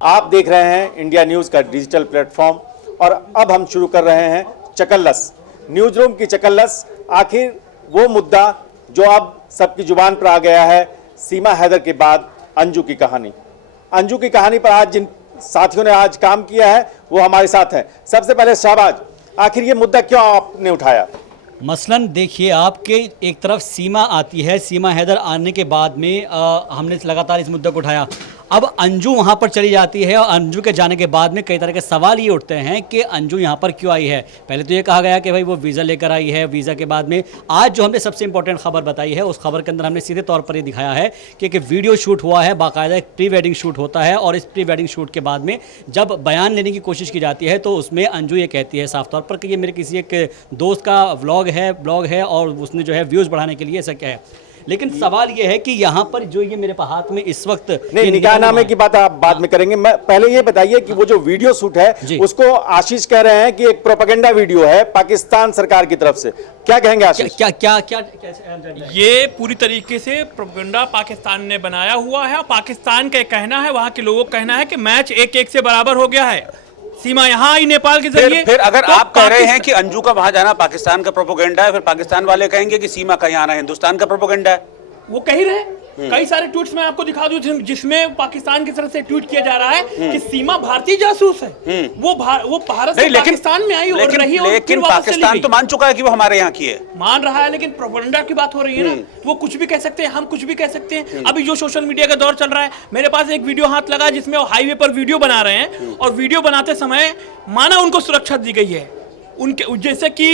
आप देख रहे हैं इंडिया न्यूज़ का डिजिटल प्लेटफॉर्म और अब हम शुरू कर रहे हैं चकल्लस, न्यूज रूम की चकल्लस। आखिर वो मुद्दा जो अब सबकी जुबान पर आ गया है, सीमा हैदर के बाद अंजू की कहानी। अंजू की कहानी पर आज जिन साथियों ने आज काम किया है वो हमारे साथ हैं। सबसे पहले शाहबाज, आखिर ये मुद्दा क्यों आपने उठाया? मसलन देखिए, आपके एक तरफ सीमा आती है, सीमा हैदर आने के बाद में हमने लगातार इस मुद्दे को उठाया। अब अंजू वहाँ पर चली जाती है और अंजू के जाने के बाद में कई तरह के सवाल ये उठते हैं कि अंजू यहाँ पर क्यों आई है। पहले तो ये कहा गया कि भाई वो वीज़ा लेकर आई है, वीज़ा के बाद में आज जो हमने सबसे इंपॉर्टेंट खबर बताई है, उस खबर के अंदर हमने सीधे तौर पर ये दिखाया है कि एक वीडियो शूट हुआ है, बाकायदा एक प्री वेडिंग शूट होता है और इस प्री वेडिंग शूट के बाद में जब बयान लेने की कोशिश की जाती है तो उसमें अंजू ये कहती है साफ तौर पर कि ये मेरे किसी एक दोस्त का ब्लॉग है और उसने जो है व्यूज़ बढ़ाने के लिए ऐसा क्या है। लेकिन सवाल ये है कि यहाँ पर जो ये मेरे हाथ में इस वक्त नहीं, निकाहनामे की बात आप बाद में करेंगे। मैं पहले ये बताइए कि वो जो वीडियो शूट है उसको आशीष कह रहे हैं कि एक प्रोपेगेंडा वीडियो है पाकिस्तान सरकार की तरफ से। क्या कहेंगे आशीष? क्या ये पूरी तरीके से प्रोपेगेंडा पाकिस्तान ने बनाया हुआ है। पाकिस्तान का कहना है, वहाँ के लोगों का कहना है कि मैच 1-1 से बराबर हो गया है। सीमा यहाँ आई नेपाल के जरिए। फिर अगर तो आप कह रहे हैं कि अंजू का वहां जाना पाकिस्तान का प्रोपेगेंडा है, फिर पाकिस्तान वाले कहेंगे कि सीमा का यहाँ आना हिंदुस्तान का प्रोपेगेंडा है। वो कह ही रहे। कई सारे ट्वीट्स मैं आपको दिखा दूं जिसमें पाकिस्तान की तरफ से ट्वीट किया जा रहा है कि सीमा भारतीय जासूस है। वो भारत से पाकिस्तान में आई और रही, लेकिन पाकिस्तान तो मान चुका है कि वो हमारे यहाँ की है, मान रहा है। लेकिन प्रोपेगेंडा की बात हो रही है ना, वो कुछ भी कह सकते हैं, हम कुछ भी कह सकते हैं। अभी जो सोशल मीडिया का दौर चल रहा है, मेरे पास एक वीडियो हाथ लगा जिसमें वो हाईवे पर वीडियो बना रहे हैं और वीडियो बनाते समय माना उनको सुरक्षा दी गई है। उनके जैसे कि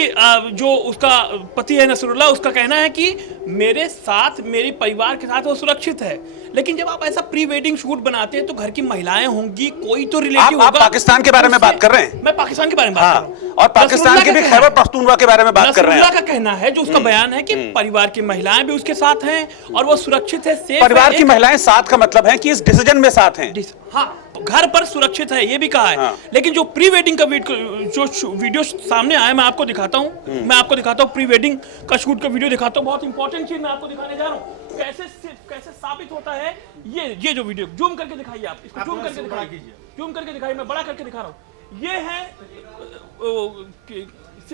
जो उसका पति है नसरुल्लाह, उसका कहना है कि मेरे साथ, मेरे परिवार के साथ वो सुरक्षित है। लेकिन जब आप ऐसा प्री वेडिंग शूट बनाते हैं तो घर की महिलाएं होंगी, कोई तो रिलेटिव होगा। आप पाकिस्तान के बारे में बात कर रहे हैं? मैं पाकिस्तान के बारे में बात कर रहा हूं और पाकिस्तान के भी खैबर पख्तूनख्वा के बारे में बात कर रहे हैं। नसरुल्लाह का कहना है, जो उसका बयान है कि परिवार की महिलाएं भी उसके साथ हैं और वो सुरक्षित है, सेफ है। परिवार की महिलाएं साथ का मतलब है कि इस डिसीजन में साथ हैं। हाँ, घर पर सुरक्षित है, ये भी कहा है। लेकिन जो प्री वेडिंग का जो वीडियो सामने आया, मैं आपको दिखाता हूँ प्री वेडिंग का शूट का वीडियो दिखाता हूँ। बहुत इंपॉर्टेंट चीज मैं आपको दिखाने जा रहा हूँ, कैसे साबित होता है ये जो वीडियो। जूम करके दिखाइए, आप इसको जूम करके दिखाइए, मैं बड़ा करके दिखा रहा हूँ। ये है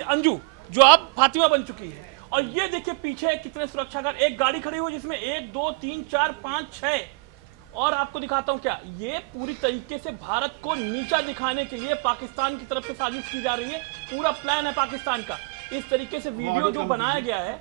अंजू जो आप फातिमा बन चुकी है, और ये देखिए पीछे कितने सुरक्षागार्ड, एक गाड़ी खड़ी हुई जिसमें 1 2 3 4 5 6। और आपको दिखाता हूं क्या, ये पूरी तरीके से भारत को नीचा दिखाने के लिए पाकिस्तान की तरफ से साजिश की जा रही है। पूरा प्लान है पाकिस्तान का। इस तरीके से वीडियो जो बनाया गया है,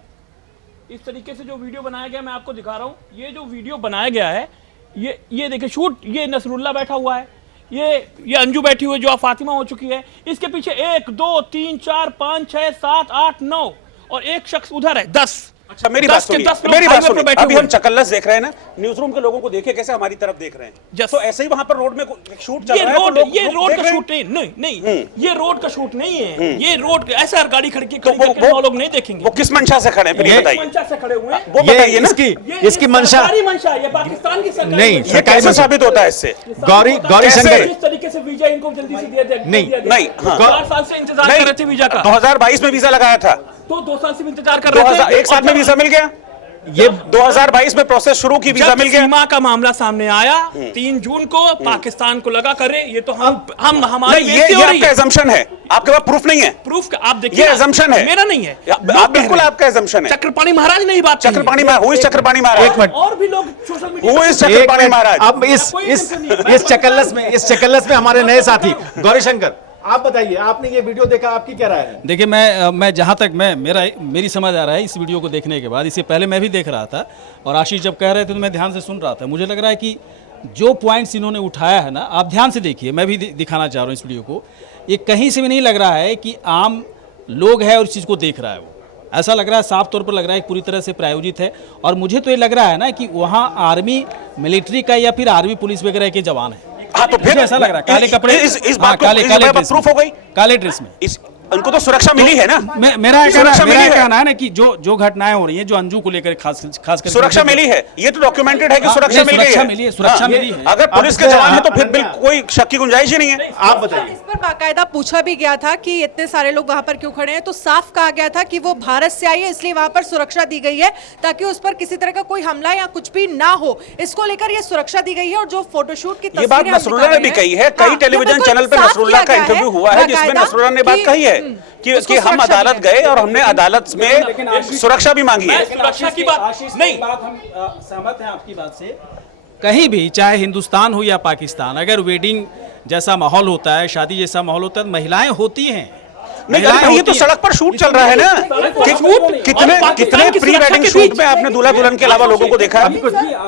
मैं आपको दिखा रहा हूं। ये जो वीडियो बनाया गया है, ये देखिए शूट, ये नसरुल्लाह बैठा हुआ है, ये अंजू बैठी हुई है जो आप फातिमा हो चुकी है। इसके पीछे 1 2 3 4 5 6 7 8 9 और एक शख्स उधर है 10। अच्छा, मेरी बात सुनिए। अभी हम चकल्लस देख रहे हैं ना, न्यूज रूम के लोगों को देखिए कैसे हमारी तरफ देख रहे हैं। तो ऐसे ही वहां पर रोड में शूट चल रहा है। ये रोड का शूट नहीं, ये रोड का शूट नहीं है। ये रोड ऐसा गाड़ी खड़ी लोग नहीं देखेंगे। वो किस मंशा से खड़े हैं? फिर बताइए। मंशा से खड़े हुए हैं, वो बताइए ना। इसकी मंशा ये पाकिस्तान की सरकार नहीं, ये कैसे साबित होता है इससे? गौरी शंकर, इस तरीके से वीजा इनको जल्दी से दिया जाए। नहीं, 4 साल से इंतजार कर रहे थे वीजा का। 2022 में वीजा लगाया था, तो 2 साल से इंतजार कर रहे थे। 1 साल में वीजा मिल गया। ये 2022 में प्रोसेस शुरू की, वीजा मिल गया। सीमा का मामला सामने आया 3 जून को, पाकिस्तान को लगा करे ये तो हमारी ये आपका assumption है, आपके पास प्रूफ नहीं है। प्रूफ आप देखिए, ये assumption है, मेरा नहीं है। बिल्कुल आपका assumption है। चक्रपाणी महाराज नहीं बात, चक्रपाणी महाराज, हुई चक्रपाणी महाराज, एक मिनट, और भी लोग सोशल मीडिया, हुई चक्रपाणी महाराज। अब इस चकल्लस में हमारे नए साथी गौरी शंकर, आप बताइए, आपने ये वीडियो देखा, आपकी क्या राय है? देखिए, मैं जहाँ तक मेरी समझ आ रहा है इस वीडियो को देखने के बाद, इससे पहले मैं भी देख रहा था और आशीष जब कह रहे थे तो मैं ध्यान से सुन रहा था। मुझे लग रहा है कि जो पॉइंट्स इन्होंने उठाया है ना, आप ध्यान से देखिए, मैं भी दिखाना चाह रहा हूँ इस वीडियो को। ये कहीं से भी नहीं लग रहा है कि आम लोग है और इस चीज़ को देख रहा है। वो ऐसा लग रहा है, साफ तौर पर लग रहा है पूरी तरह से प्रायोजित है। और मुझे तो ये लग रहा है ना कि वहाँ आर्मी, मिलिट्री का या फिर आर्मी पुलिस वगैरह के जवान है। हाँ, तो फिर ऐसा लग रहा है, काले कपड़े, इस बात को प्रूफ हो गई काले ड्रेस में। उनको तो सुरक्षा मिली है ना। मेरा सुरक्षा मिली है। कहना है ना कि जो घटनाएं हो रही हैं, जो अंजू को लेकर खास कर सुरक्षा मिली है, ये तो डॉक्यूमेंटेड है कि सुरक्षा मिल गई है। सुरक्षा मिली है। अगर पुलिस के जवान है तो फिर बिल्कुल कोई शक की गुंजाइश ही नहीं है। आप बताइए। इस पर बाकायदा पूछा भी गया था कि इतने सारे लोग वहां पर क्यों खड़े हैं, तो साफ कहा गया था कि वो भारत से आई है, इसलिए वहां पर सुरक्षा दी गई है ताकि उस पर किसी तरह का कोई हमला या कुछ भी ना हो, इसको लेकर ये सुरक्षा दी गई है। और जो फोटोशूट की ये बात नसरुल्लाह ने भी कही है, कई टेलीविजन चैनल पे नसरुल्लाह का इंटरव्यू हुआ है जिसमें नसरुल्लाह ने बात कही है कि हम अदालत गए और हमने अदालत में सुरक्षा भी मांगी है। सुरक्षा की बात नहीं, हम सहमत हैं आपकी बात से। कहीं भी चाहे हिंदुस्तान हो या पाकिस्तान, अगर वेडिंग जैसा माहौल होता है, शादी जैसा माहौल होता है, महिलाएं होती हैं। नहीं भाई, ये तो सड़क पर शूट चल रहा है ना। कितने प्री वेडिंग शूट में आपने दूल्हा दुल्हन के अलावा लोगों को देखा है?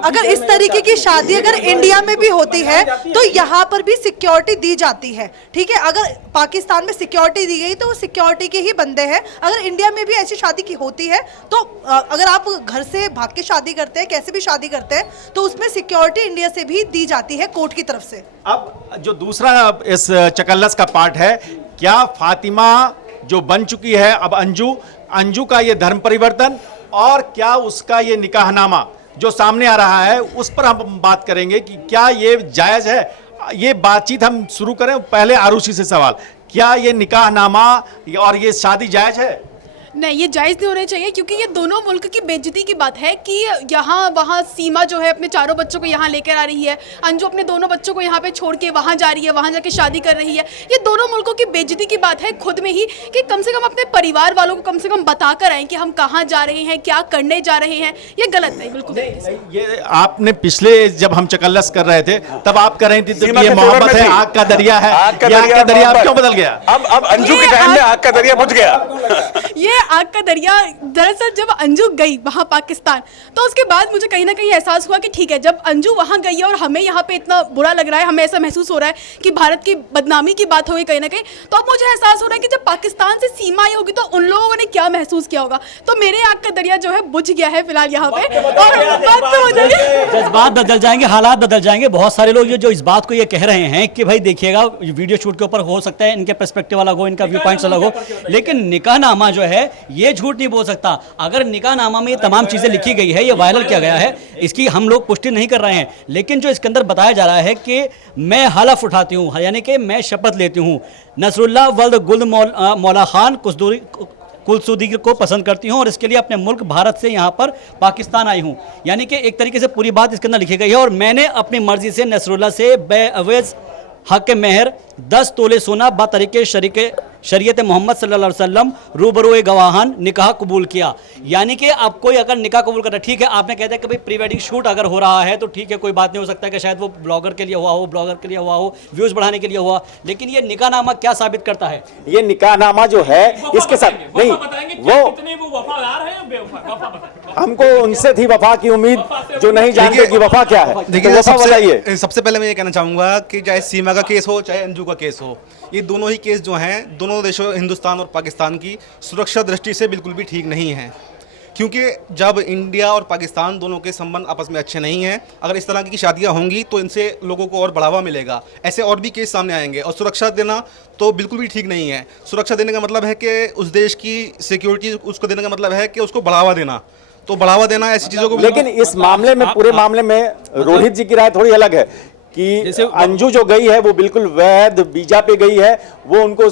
अगर इस तरीके की शादी अगर इंडिया में भी होती है तो यहाँ पर भी सिक्योरिटी दी जाती है, ठीक है। अगर पाकिस्तान में सिक्योरिटी दी गई तो वो सिक्योरिटी के ही बंदे हैं। अगर इंडिया में भी ऐसी शादी की होती है तो अगर आप घर से भाग के शादी करते हैं, कैसे भी शादी करते हैं, तो उसमें सिक्योरिटी इंडिया से भी दी जाती है कोर्ट की तरफ से। अब जो दूसरा इस चकल्लस का पार्ट है, क्या फातिमा जो बन चुकी है अब अंजू का ये धर्म परिवर्तन, और क्या उसका ये निकाहनामा जो सामने आ रहा है, उस पर हम बात करेंगे कि क्या ये जायज है। ये बातचीत हम शुरू करें, पहले आरुषि से सवाल, क्या ये निकाहनामा और ये शादी जायज है? नहीं, ये जायज़ नहीं होने चाहिए, क्योंकि ये दोनों मुल्क की बेइज्जती की बात है कि यहाँ वहाँ सीमा जो है अपने चारों बच्चों को यहाँ लेकर आ रही है, अंजू अपने दोनों बच्चों को यहाँ पे छोड़ के वहाँ जा रही है, वहाँ जाके शादी कर रही है। ये दोनों मुल्कों की बेइज्जती की बात है खुद में ही, कि कम से कम अपने परिवार वालों को कम से कम बता कर आएँ कि हम कहाँ जा रहे हैं, क्या करने जा रहे हैं। ये गलत है बिल्कुल। ये आपने पिछले जब हम चकल्लस कर रहे थे तब आप कर रही थी तो ये मोहब्बत है, आग का दरिया है, आग का दरिया अब क्यों बदल गया? अब अंजू के टाइम में आग का दरिया बुझ गया। ये आग का दरिया दरअसल जब अंजू गई वहाँ पाकिस्तान, तो उसके बाद मुझे कहीं ना कहीं एहसास हुआ कि ठीक है, जब अंजू वहाँ गई है और हमें यहाँ पे इतना बुरा लग रहा है, हमें ऐसा महसूस हो रहा है कि भारत की बदनामी की बात हो गई कहीं ना कहीं, तो अब मुझे एहसास हो रहा है कि जब पाकिस्तान से सीमा आई होगी तो उन लोगों ने क्या महसूस किया होगा। तो मेरे आग का दरिया जो है बुझ गया है फिलहाल यहाँ पे, और बात तो हो जाएगी, जज्बात बदल जाएंगे, हालात बदल जाएंगे। बहुत सारे लोग जो इस बात को ये कह रहे हैं कि भाई देखिएगा, वीडियो शूट के ऊपर हो सकता है इनके पर्सपेक्टिव अलग हो, इनका व्यू पॉइंट्स अलग हो, लेकिन निकाहनामा जो है ये झूठ नहीं बोल सकता। अगर निकाहनामा में ये तमाम चीजें लिखी गई है, ये वायरल किया गया है, इसकी हम लोग पुष्टि नहीं कर रहे हैं, लेकिन जो इसके अंदर बताया जा रहा है कि मैं हलफ उठाती हूँ, यानी कि मैं शपथ लेती हूँ, नसरुल्लाह वल्द गुल मौला खान कुलसूदी को पसंद करती हूँ और इसके लिए अपने मुल्क भारत से यहाँ पर पाकिस्तान आई हूँ। यानी कि एक तरीके से पूरी बात इसके अंदर लिखी गई है, और मैंने अपनी मर्जी से नसरुल्लाह से बेअवज़ हक मेहर 10 तोले सोना बातरीके शरीयत मोहम्मद सल्लल्लाहु अलैहि वसल्लम रूबरू गवाहान निकाह कबूल किया। यानी कि अब कोई अगर निकाह कबूल कर रहा है, ठीक है, आपने कहते हैं कि भाई प्री वेडिंग शूट अगर हो रहा है तो ठीक है, कोई बात नहीं, हो सकता है कि शायद वो ब्लॉगर के लिए हुआ हो, ब्लॉगर के लिए हुआ हो, व्यूज बढ़ाने के लिए हुआ, लेकिन ये निकाहनामा क्या साबित करता है? ये निकाहनामा जो है इसके साथ नहीं, हमको उनसे थी वफा की उम्मीद जो नहीं जानते कि वफा क्या है। देखिए, बताइए। सबसे पहले मैं ये कहना चाहूँगा कि चाहे सीमा का केस हो चाहे अंजू का केस हो, ये दोनों ही केस जो हैं दोनों देशों हिंदुस्तान और पाकिस्तान की सुरक्षा दृष्टि से बिल्कुल भी ठीक नहीं है, क्योंकि जब इंडिया और पाकिस्तान दोनों के संबंध आपस में अच्छे नहीं हैं, अगर इस तरह की शादियां होंगी तो इनसे लोगों को और बढ़ावा मिलेगा, ऐसे और भी केस सामने आएंगे। और सुरक्षा देना तो बिल्कुल भी ठीक नहीं है। सुरक्षा देने का मतलब है कि उस देश की सिक्योरिटी उसको देने का मतलब है कि उसको बढ़ावा देना, तो बढ़ावा देना ऐसी चीज़ों को। लेकिन इस मामले में, पूरे मामले में रोहित जी की राय थोड़ी अलग है कि अंजू जो गई है वो बिल्कुल वैध वीजा पे गई है, वो उनको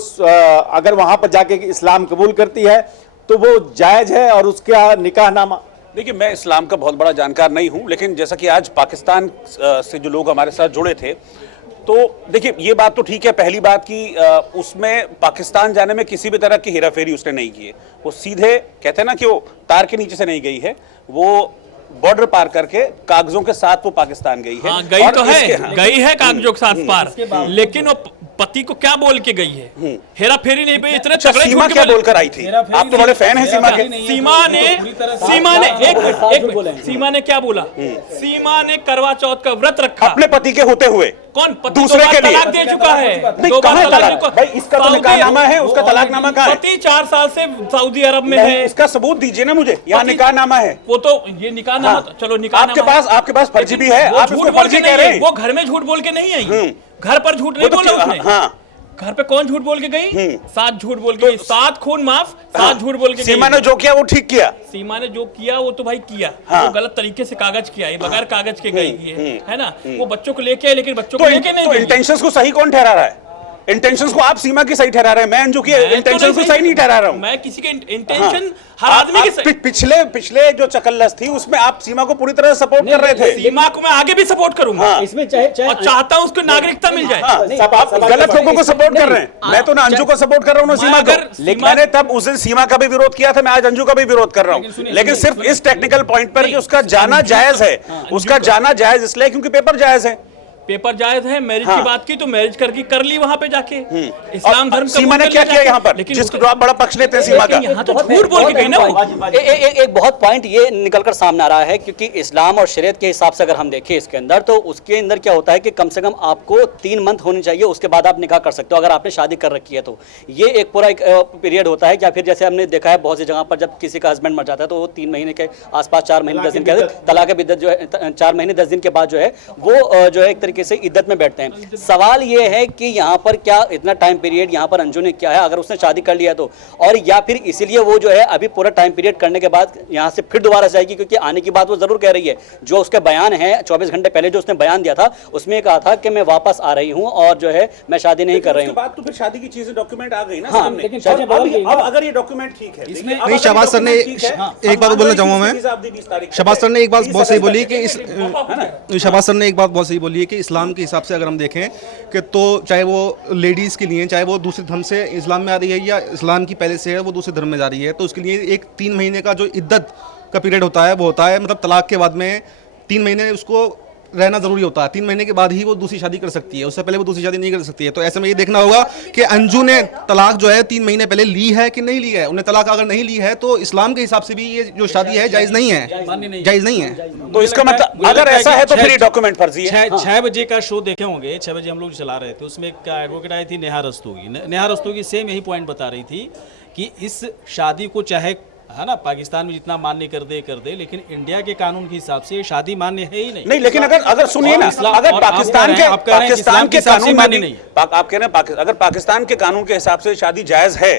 अगर वहां पर जाके इस्लाम कबूल करती है तो वो जायज है, और उसका निकाहनामा। देखिए, मैं इस्लाम का बहुत बड़ा जानकार नहीं हूं, लेकिन जैसा कि आज पाकिस्तान से जो लोग हमारे साथ जुड़े थे, तो देखिए ये बात तो ठीक है, पहली बात कि उसमें पाकिस्तान जाने में किसी भी तरह की हेराफेरी उसने नहीं की है। वो सीधे कहते हैं ना कि वो तार के नीचे से नहीं गई है, वो बॉर्डर पार करके कागजों के साथ वो पाकिस्तान गई है। हाँ, गई तो है, गई है कागजों के साथ पार, लेकिन वो पति को क्या बोल के गई है? हेरा फेरी नहीं भाई, इतने तगड़े सीमा क्या बोलकर आई थी? आप तो बड़े फैन हैं सीमा के। सीमा ने क्या बोला? सीमा ने करवा चौथ का व्रत रखा अपने पति के होते हुए। कौन? पति दूसरे के लिए तलाक दे चुका है। नहीं, कहाँ तलाक? भाई इसका तो निकाहनामा है, उसका तलाकनामा कहाँ है? पति 4 साल से सऊदी अरब में है। इसका सबूत दीजिए ना मुझे, यहाँ निकाहनामा है। वो तो ये निकाहनामा, चलो निकाहनामा आपके पास फर्जी भी है, आप इसको फर्जी कह रहे हैं। वो घर में झूठ बोल के नहीं आई, घर पर झूठ नहीं बोला उसने। घर पे कौन झूठ बोल के गई? 7 झूठ बोल के गई, 7 खून माफ, 7 झूठ बोल के सीमा गई। ने जो किया वो ठीक किया। सीमा ने जो किया वो तो भाई किया, हाँ। वो गलत तरीके से कागज किया, ये बगैर कागज के गई है ना। वो बच्चों को लेके आए, लेकिन बच्चों को लेके नहीं तो गई। इंटेंशंस को सही कौन ठहरा रहा है? इंटेंशंस को आप सीमा की सही ठहरा रहे हैं, मैं अंजू की इंटेंशंस को सही नहीं ठहरा रहा हूं। मैं किसी के इंटेंशन हर आदमी के सही। पिछले जो चकल्लस थी उसमें आप सीमा को पूरी तरह सपोर्ट कर रहे थे। सीमा को मैं आगे भी सपोर्ट करूंगा इसमें चाहे और चाहता हूं उसको नागरिकता मिल जाए। सब आप गलत लोगों को सपोर्ट कर रहे हैं। मैं तो ना अंजू को सपोर्ट कर रहा हूँ ना सीमा को। मैंने तब उस दिन सीमा का भी विरोध किया था, मैं आज अंजू का भी विरोध कर रहा हूँ, लेकिन सिर्फ इस टेक्निकल पॉइंट पर कि उसका जाना जायज है। उसका जाना जायज इसलिए क्योंकि पेपर जायज है। पेपर जायज है। मैरिज हाँ। की बात की तो मैरिज कर ली वहां पे जाके। इस्लाम धर्म का सीमा ने क्या किया यहाँ पर, जिसको आप बड़ा पक्ष लेते हैं सीमा का? यहाँ तो झूठ बोल के गई ना वो। एक बहुत पॉइंट ये निकलकर सामने आ रहा है, क्योंकि इस्लाम और शरीयत के हिसाब से अगर हम देखें इसके अंदर, तो उसके अंदर क्या होता है कि कम से कम आपको 3 मंथ होनी चाहिए, उसके बाद आप निकाह कर सकते हो अगर आपने शादी कर रखी है तो। ये एक पूरा एक पीरियड होता है। या फिर जैसे हमने देखा है बहुत सी जगह पर जब किसी का हस्बैंड मर जाता है तो वो 3 महीने के आसपास, 4 महीने 10 दिन के तलाक बिद्दत जो है, 4 महीने 10 दिन के बाद जो है वो जो है एक तरीके से इद्दत में बैठते हैं। सवाल ये है कि यहाँ पर क्या इतना टाइम पीरियड यहाँ पर अंजू ने क्या है, अगर उसने शादी कर लिया तो, और या फिर इसीलिए वो जो है अभी पूरा टाइम पीरियड करने के बाद यहाँ से फिर दोबारा जाएगी, क्योंकि आने की बात वो जरूर कह रही है। जो उसके बयान है 24 घंटे पहले जो उसने बयान दिया था उसमें कहा था कि मैं वापस आ रही हूँ और जो है मैं शादी नहीं कर रही हूँ। बात तो फिर शादी की चीजें डॉक्यूमेंट आ गई ना हाँ, सामने। लेकिन शादी बदल गई ना। अब अगर ये डॉक्यूमेंट ठीक है, नहीं, शहबाज सर ने एक बात बोलना चाहूंगा मैं। शहबाज सर ने एक बात बहुत सही बोली कि शहबाज सर ने एक बात बहुत सही बोली है कि इस्लाम के हिसाब से अगर हम देखें कि तो चाहे वो लेडीज़ के लिए, चाहे वो दूसरे धर्म से इस्लाम में आ रही है या इस्लाम की पहले से है वो दूसरे धर्म में जा रही है, तो उसके लिए एक 3 महीने का जो इद्दत का पीरियड होता है वो होता है, मतलब तलाक के बाद में 3 महीने उसको रहना जरूरी होता है। 3 महीने के बाद ही वो दूसरी शादी कर सकती है, उससे पहले वो दूसरी शादी नहीं कर सकती है। तो ऐसे में ये देखना होगा कि अंजू ने तलाक जो है 3 महीने पहले ली है कि नहीं ली है। उन्हें तलाक अगर नहीं ली है तो इस्लाम के हिसाब से भी ये जो शादी है जायज़ नहीं है, जायज़ नहीं है। तो इसका मतलब अगर ऐसा है तो फिर ये डॉक्यूमेंट फर्जी है। 6 बजे का शो देखे होंगे, 6 बजे हम लोग चला रहे थे, उसमें एक एडवोकेट आई थी नेहा रस्तोगी। नेहा रस्तोगी सेम यही पॉइंट बता रही थी कि इस शादी को चाहे है ना पाकिस्तान में जितना मान्य कर दे, लेकिन इंडिया के कानून के हिसाब से शादी मान्य है ही नहीं। नहीं, लेकिन अगर सुनिए ना, अगर पाकिस्तान के कानून मान्य नहीं, आप कह रहे हैं अगर पाकिस्तान के कानून के हिसाब से शादी जायज है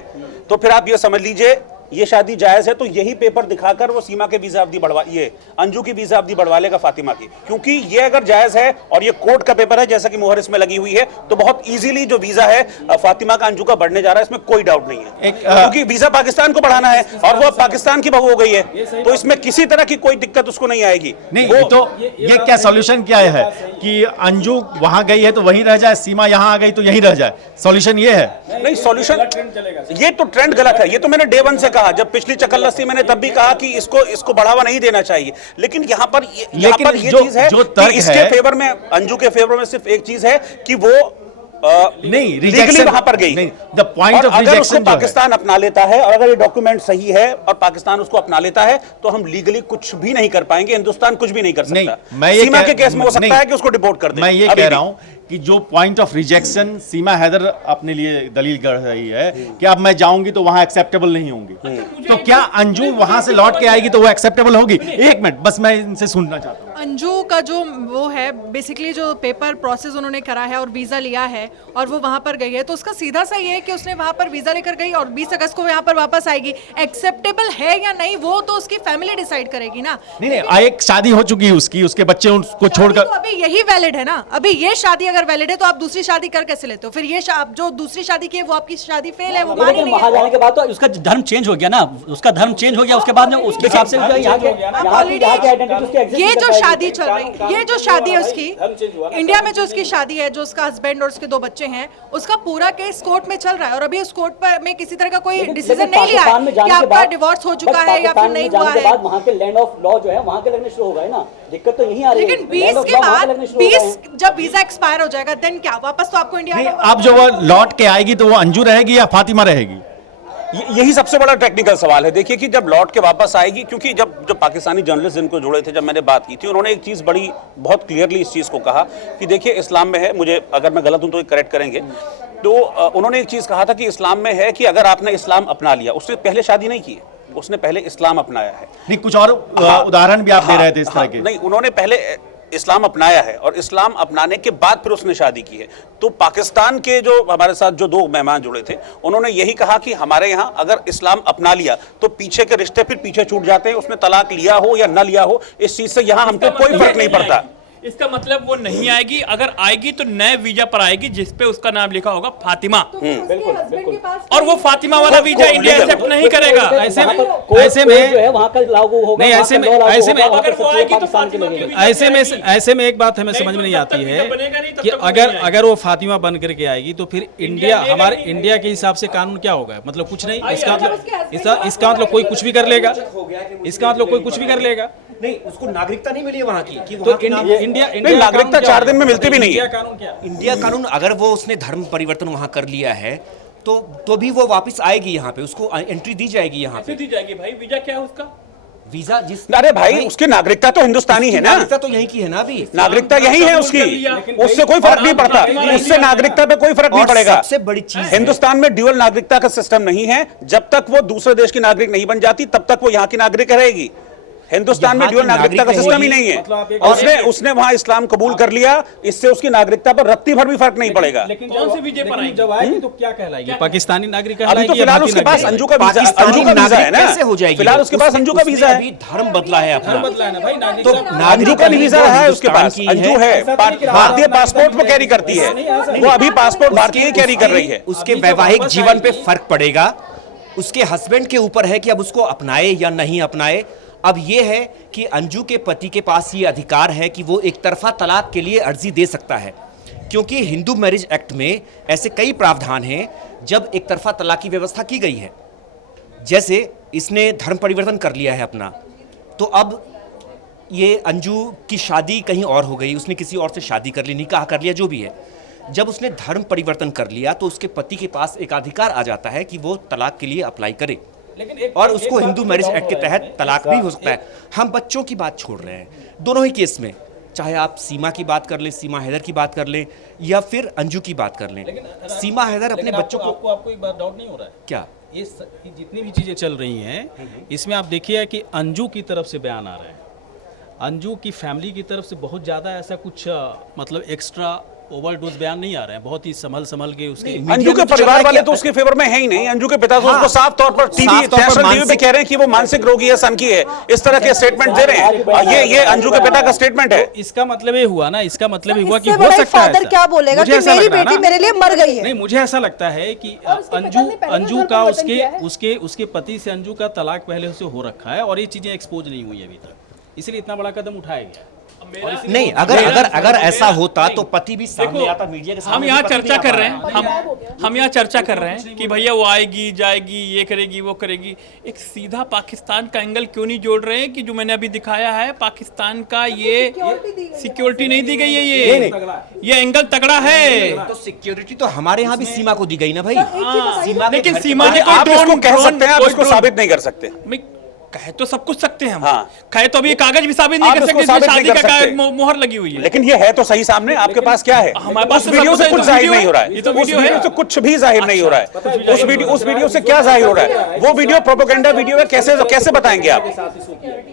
तो फिर आप ये समझ लीजिए ये शादी जायज है, तो यही पेपर दिखाकर वो सीमा के वीजा अवधि बढ़वा, ये अंजू की वीजा अवधि बढ़वा लेगा फातिमा की, क्योंकि ये अगर जायज है और ये कोर्ट का पेपर है जैसा कि मोहर इसमें लगी हुई है, तो बहुत इजीली जो वीजा है फातिमा का अंजू का बढ़ने जा रहा है, इसमें कोई डाउट नहीं है। क्योंकि वीजा पाकिस्तान को बढ़ाना है और वो पाकिस्तान की बहू हो गई है, तो इसमें किसी तरह की कोई दिक्कत उसको नहीं आएगी। नहीं तो ये क्या सॉल्यूशन क्या है कि अंजू वहां गई है तो वहीं रह जाए, सीमा यहां आ गई तो यहीं रह जाए? सॉल्यूशन ये है? नहीं, सॉल्यूशन ये तो ट्रेंड गलत है। ये तो मैंने डे 1 से कहा, जब पिछली चकल्लसी मैंने तब भी कहा कि इसको बढ़ावा नहीं देना चाहिए। लेकिन यहाँ पर ये चीज है कि इसके फेवर में, अंजू के फेवर में सिर्फ एक चीज है कि वो नहीं लीगली वहां पर गई। नहीं, द पॉइंट ऑफ अगर उसको पाकिस्तान अपना लेता है और अगर ये डॉक्यूमेंट सही है और पाकिस्तान उसको अपना लेता है तो हम लीगली कुछ भी नहीं कर पाएंगे, हिंदुस्तान कुछ भी नहीं कर सकता। सीमा के केस में हो सकता है कि उसको डिपोर्ट कर दे। मैं ये कह रहा हूं कि जो पॉइंट ऑफ रिजेक्शन सीमा हैदर अपने लिए दलील कर रही है कि अब मैं जाऊंगी तो वहां एक्सेप्टेबल नहीं होंगी, तो क्या अंजू वहां से लौट के आएगी तो वो एक्सेप्टेबल होगी? 1 मिनट बस मैं इनसे सुनना चाहता हूं। अंजू का जो वो है बेसिकली जो पेपर प्रोसेस उन्होंने करा है और वीज़ा लिया है और वो वहाँ पर गई है, तो उसका सीधा सा ये है कि उसने वहाँ पर वीज़ा लेकर गई और 20 अगस्त को यहाँ पर वापस आएगी। एक्सेप्टेबल है या नहीं वो तो उसकी फैमिली डिसाइड करेगी ना। नहीं, एक शादी हो चुकी है उसकी, उसके बच्चे उसको छोड़कर, तो अभी यही वैलिड है ना। अभी ये शादी अगर वैलिड है तो आप दूसरी शादी कर कैसे लेते हो? फिर ये आप जो दूसरी शादी की है वो आपकी शादी फेल है, वो मान ही नहीं वहां जाने के बाद तो उसका धर्म चेंज हो गया ना, उसका धर्म चेंज हो गया, उसके बाद में उसके हिसाब से ये जो शादी चल रही, ये जो शादी है उसकी इंडिया में, जो उसकी शादी है, जो उसका हस्बैंड और उसके 2 बच्चे हैं, उसका पूरा केस कोर्ट में चल रहा है और अभी उस कोर्ट पर में किसी तरह का कोई डिसीजन नहीं लिया है कि आपका डिवोर्स हो चुका है या फिर नहीं हुआ है। वहां के लैंड ऑफ लॉ जो है वहां के लगने शुरू हो गए ना, दिक्कत तो यही आ रही है। लेकिन 20 के बाद 20 जब वीजा एक्सपायर हो जाएगा देन क्या वापस तो आपको इंडिया में, अब जो वो लौट के आएगी तो वो अंजू रहेगी या फातिमा रहेगी? यही सबसे बड़ा टेक्निकल सवाल है। देखिए कि जब लौट के वापस आएगी, क्योंकि जब पाकिस्तानी जर्नलिस्ट जिनको जुड़े थे, जब मैंने बात की थी, उन्होंने एक चीज़ बड़ी बहुत क्लियरली इस चीज़ को कहा कि देखिए इस्लाम में है, मुझे अगर मैं गलत हूं तो करेक्ट करेंगे, तो उन्होंने एक चीज़ कहा था कि इस्लाम में है कि अगर आपने इस्लाम अपना लिया, उससे पहले शादी नहीं की, उसने पहले इस्लाम अपनाया है। नहीं, कुछ और उदाहरण भी आप दे रहे थे इस तरह के? नहीं, उन्होंने पहले इस्लाम अपनाया है और इस्लाम अपनाने के बाद फिर उसने शादी की है। तो पाकिस्तान के जो हमारे साथ जो 2 मेहमान जुड़े थे उन्होंने यही कहा कि हमारे यहाँ अगर इस्लाम अपना लिया तो पीछे के रिश्ते फिर पीछे छूट जाते हैं, उसने तलाक लिया हो या न लिया हो, इस चीज से यहाँ हमको कोई फर्क नहीं पड़ता। इसका मतलब वो नहीं आएगी, अगर आएगी तो नए वीजा पर आएगी जिसपे उसका नाम लिखा होगा फातिमा, और वो फातिमा वाला वीजा इंडिया एक्सेप्ट नहीं करेगा। ऐसे में जो है वहाँ का लागू होगा, नहीं, ऐसे में अगर वो आएगी तो फातिमा के वीजा ऐसे में एक बात हमें समझ में नहीं आती है कि अगर वो फातिमा बन करके आएगी तो फिर इंडिया, हमारे इंडिया के हिसाब से कानून क्या होगा? मतलब कुछ नहीं। इसका मतलब कोई कुछ भी कर लेगा, इसका मतलब कोई कुछ भी कर लेगा। नहीं, उसको नागरिकता नहीं मिली वहाँ की कि तो इंडिया नागरिकता 4 दिन में मिलती भी नहीं है। कानून क्या? इंडिया कानून अगर वो उसने धर्म परिवर्तन वहाँ कर लिया है तो भी वो वापस आएगी यहाँ पे, उसको एंट्री दी जाएगी यहाँ पे। दी जाएगी भाई। वीजा क्या है उसका? वीजा जिस अरे भाई उसकी नागरिकता तो हिंदुस्तानी है ना, नागरिकता तो यहीं की है ना अभी, नागरिकता यही है उसकी, उससे कोई फर्क नहीं पड़ता, उससे नागरिकता पे कोई फर्क नहीं पड़ेगा। सबसे बड़ी चीज हिंदुस्तान में ड्यूअल नागरिकता का सिस्टम नहीं है, जब तक वो दूसरे देश की नागरिक नहीं बन जाती तब तक वो यहाँ की नागरिक रहेगी। हिंदुस्तान में ड्यूअल नागरिकता का सिस्टम ही नहीं है। उसने वहां इस्लाम कबूल कर लिया, इससे उसकी नागरिकता पर रत्ती भर भी फर्क नहीं पड़ेगा। लेकिन कौन से वीजे पर आएगी? जब आएगी तो क्या कहलाएगी? पाकिस्तानी नागरिक अभी तो फिलहाल उसके पास अंजू का वीजा है ना, कैसे हो जाएगी? फिलहाल उसके पास अंजू का वीजा है। अभी धर्म बदला है अपना, बदला है ना भाई, नागरिक तो अंजू का वीजा है उसके पास, अंजू है, भारतीय पासपोर्ट वो कैरी करती है, वो अभी पासपोर्ट भारतीय कैरी कर रही है। उसके वैवाहिक जीवन पे फर्क पड़ेगा, उसके हस्बैंड के ऊपर है कि अब उसको अपनाए या नहीं अपनाए। अब ये है कि अंजू के पति के पास ये अधिकार है कि वो एक तरफा तलाक के लिए अर्जी दे सकता है, क्योंकि हिंदू मैरिज एक्ट में ऐसे कई प्रावधान हैं जब एक तरफा तलाक की व्यवस्था की गई है। जैसे इसने धर्म परिवर्तन कर लिया है अपना, तो अब ये अंजू की शादी कहीं और हो गई, उसने किसी और से शादी कर ली, निकाह कर लिया, जो भी है। जब उसने धर्म परिवर्तन कर लिया तो उसके पति के पास एक अधिकार आ जाता है कि वो तलाक के लिए अप्लाई करे, और उसको हिंदू मैरिज एक्ट के तहत तलाक भी हो सकता है। हम बच्चों की बात छोड़ रहे हैं, दोनों ही केस में, चाहे आप सीमा की बात कर लें, सीमा हैदर की बात कर लें, या फिर अंजू की बात कर लें। सीमा हैदर अपने बच्चों को, आपको एक बात डाउट नहीं हो रहा है क्या ये जितनी भी चीजें चल रही हैं इसमें आप देखिए कि अंजू की तरफ से बयान आ रहा है, अंजू की फैमिली की तरफ से बहुत ज्यादा ऐसा कुछ मतलब एक्स्ट्रा ओवरडोज बयान नहीं आ रहे हैं, बहुत ही संभल के उसके। अंजू के परिवार वाले तो उसके फेवर में है ही नहीं। अंजू के पिता तो उसको साफ तौर पर नेशनल टीवी पे कह रहे हैं कि वो मानसिक रोगी है, सन की है, इस तरह के स्टेटमेंट दे रहे हैं। ये अंजू के पिता का स्टेटमेंट है। इसका मतलब ये हुआ ना, इसका मतलब ये हुआ कि इससे हो बड़ा सकता है फादर क्या बोलेगा कि मेरी बेटी मेरे लिए मर गई है। नहीं, मुझे ऐसा लगता है कि अंजू का उसके पति से अंजू का तलाक पहले से हो रखा है और ये चीजें एक्सपोज नहीं हुई अभी तक, इसलिए इतना बड़ा कदम उठाया गया। नहीं, अगर ऐसा होता तो पति भी सामने आता, मीडिया के सामने। हम यहाँ चर्चा कर रहे हैं, हम यहाँ चर्चा कर रहे हैं कि भैया वो आएगी जाएगी, ये करेगी वो करेगी। एक सीधा पाकिस्तान का एंगल क्यों नहीं जोड़ रहे हैं कि जो मैंने अभी दिखाया है, पाकिस्तान का ये सिक्योरिटी नहीं दी गई है, ये एंगल तगड़ा है। तो सिक्योरिटी तो हमारे यहाँ भी सीमा को दी गई ना भाई, सीमा, लेकिन सीमा ने आप इसको कह सकते हैं, आप इसको साबित नहीं कर सकते। कह तो सब कुछ सकते हैं हम, हाँ। कहे तो अभी ये कागज भी साबित नहीं आप कर इसको सकते, साबित शादी नहीं कर का सकते। मोहर लगी हुई है। लेकिन ये है तो सही सामने, आपके पास क्या है? हमारे पास उस वीडियो से कुछ जाहिर नहीं हो रहा है, ये तो उस वीडियो है, वीडियो से कुछ भी जाहिर नहीं हो रहा है। उस वीडियो से क्या जाहिर हो रहा है? वो वीडियो प्रोपेगेंडा वीडियो है, कैसे बताएंगे आप?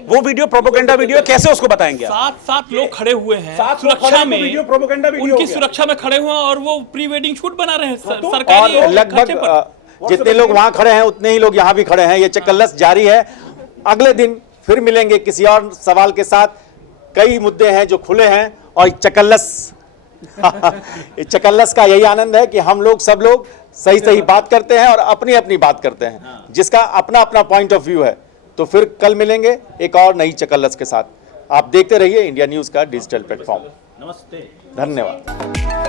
वो वीडियो प्रोपेगेंडा वीडियो है, कैसे उसको बताएंगे आप? 7 लोग खड़े हुए हैं सुरक्षा में, वीडियो प्रोपेगेंडा वीडियो उनकी सुरक्षा में खड़े हुए हैं और वो प्री वेडिंग शूट बना रहे हैं सरकारी और लगभग जितने लोग वहां खड़े हैं उतने ही लोग यहाँ भी खड़े हैं। ये चकल्लस जारी है। अगले दिन फिर मिलेंगे किसी और सवाल के साथ। कई मुद्दे हैं जो खुले हैं और चकल्लस चकल्लस का यही आनंद है कि हम लोग सब लोग सही बात करते हैं और अपनी अपनी बात करते हैं, जिसका अपना अपना पॉइंट ऑफ व्यू है। तो फिर कल मिलेंगे एक और नई चकल्लस के साथ। आप देखते रहिए इंडिया न्यूज का डिजिटल प्लेटफॉर्म। नमस्ते, धन्यवाद।